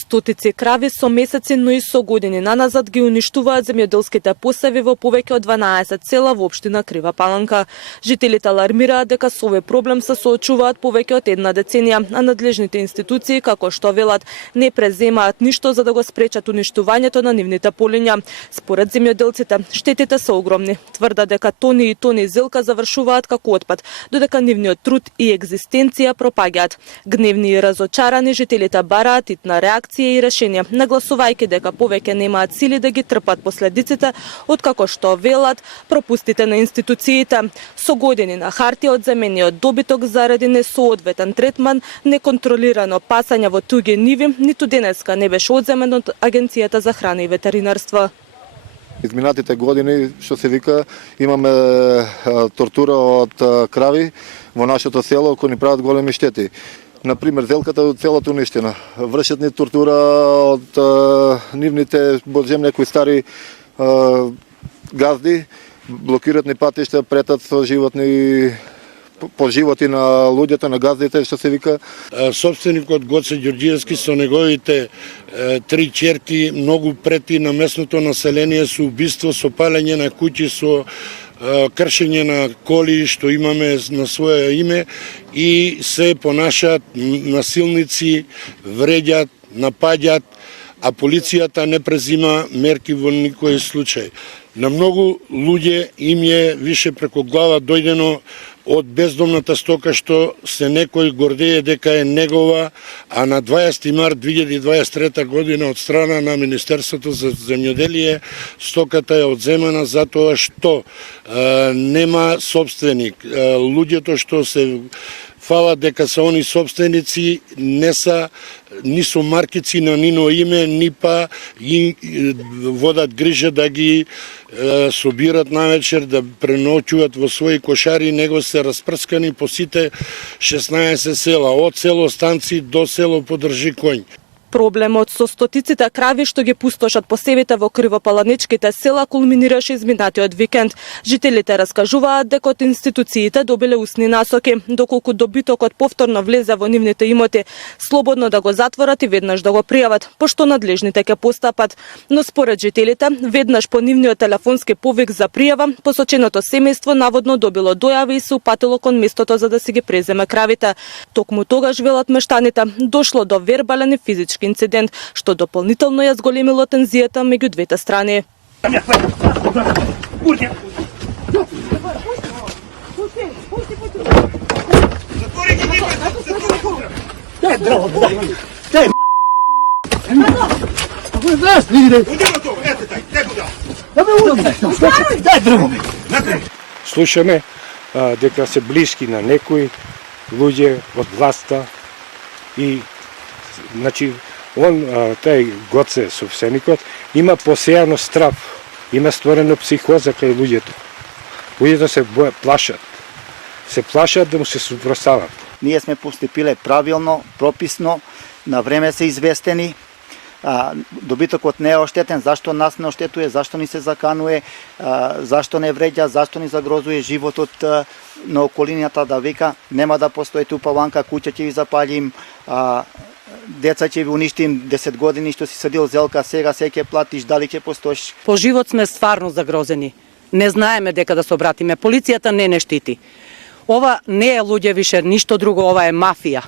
Стотици крави со месеци, но и со години наназад ги уништуваат земјоделските посеви во повеќе од 12 села во општина Крива Паланка. Жителите алармираат дека со овој проблем се соочуваат повеќе од една деценија, а надлежните институции, како што велат, не преземаат ништо за да го спречат уништувањето на нивните полиња. Според земјоделците, штетите се огромни. Тврдат дека тони и тони зелка завршуваат како отпад, додека нивниот труд и екзистенција пропаѓаат. Гневни и разочарани, жителите бараат итна реакција и решение, нагласувајќи дека повеќе немаат сили да ги трпат последиците од како што велат пропустите на институциите. Со години на хартија од земениот добиток заради несоодветен третман, неконтролирано пасање во туѓи ниви, ниту денеска не беше одземен од Агенцијата за храна и ветеринарство. Изминатите години, што се вика, имаме тортура од крави во нашето село кои ни прават големи штети. Например, зелката од целото уништена. Вршат ни тортура од нивните земја кои стари газди, блокираат ни патишта, претат со животни по животи на луѓето, на газдите, што се вика. Собственикот Гоце Ѓорѓиевски со неговите три ќерки многу прети на местното население со убиство, со палење на куќи, со кршење на коли што имаме на своје име и се понашаат насилници, вреѓаат, напаѓаат, а полицијата не презима мерки во никој случај. На многу луѓе им е више преку глава дојдено од бездомната стока што се некој гордее дека е негова, а на 20 март 2023 година од страна на Министерството за земјоделие стоката е одземана затоа што нема собственик. Луѓето што се фалат дека се они собственици не са ни со маркици на нино име, ни па ги водат грижа да ги собират навечер, да преноќуваат во своји кошари, него се распрскани по сите 16 села, од село Станци до село Подржи Конј. Проблемот со стотиците крави што ги пустошат посевите во кривопаланичките села кулминираше изминатиот викенд. Жителите раскажуваат дека од институциите добиле усни насоки, доколку добитокот повторно влезе во нивните имоти, слободно да го затворат и веднаш да го пријават, пошто надлежните ќе постапат. Но според жителите, веднаш по нивниот телефонски повик за пријава, посоченото семејство наводно добило дојава и се упатило кон местото за да си ги преземе кравите. Токму тогаш, велат мештаните, дошло до вербален и физички инцидент, што дополнително ја зголемило тензијата меѓу двете страни. Слушаме дека се блиски на некои луѓе од власта и значи тај Гоце собственикот има посејано страв, има створено психоза кај луѓето. Луѓето се плашат. Се плашат да му се супростават. Ние сме постапиле правилно, прописно, на време се известени. Добитокот не е оштетен, зашто нас не оштетува, зашто ни се заканува, зашто не вреѓа, зашто ни загрозува животот на околината, да вика нема да постоите у Паланка, куќа ќе ви запалим, деца ќе ви уништим, 10 години што си садил зелка, сега се ќе платиш, дали ќе постоиш. По живот сме стварно загрозени. Не знаеме дека да се обратиме. Полицијата не штити. Ова не е луѓе више, ништо друго, ова е мафија.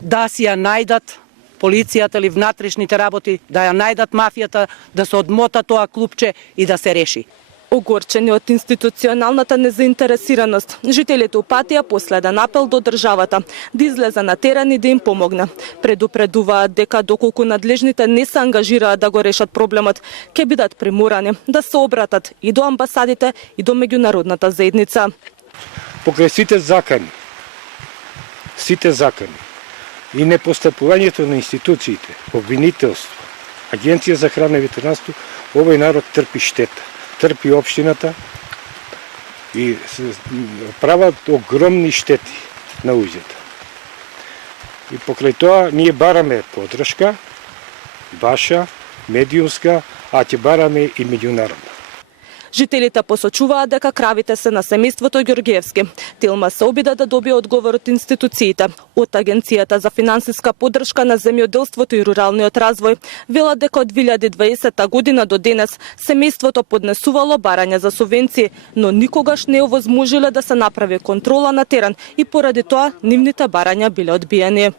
Да си ја најдат полицијата или внатрешните работи, да ја најдат мафијата, да се одмота тоа клупче и да се реши. Огорчени од институционалната незаинтересираност, жителите упатија последен апел до државата да излезе на терен и да им помогне. Предупредуваат дека доколку надлежните не се ангажираат да го решат проблемот, ќе бидат приморани да се обратат и до амбасадите и до меѓународната заедница. Покрај сите закани и непостапувањето на институциите, обвинителство, Агенција за храна и ветеринарство, овој народ трпи штета. Трпи општината и прават огромни штети на луѓето. И покрај тоа ние бараме поддршка, ваша, медиумска, а ќе бараме и меѓународна. Жителите посочуваат дека кравите се на семејството Ѓорѓевски. Тилма се обида да добие одговор од институциите. Од Агенцијата за финансиска поддршка на земјоделството и руралниот развој велат дека од 2020 година до денес семејството поднесувало барања за субвенции, но никогаш не овозможиле да се направи контрола на терен и поради тоа нивните барања биле одбиени.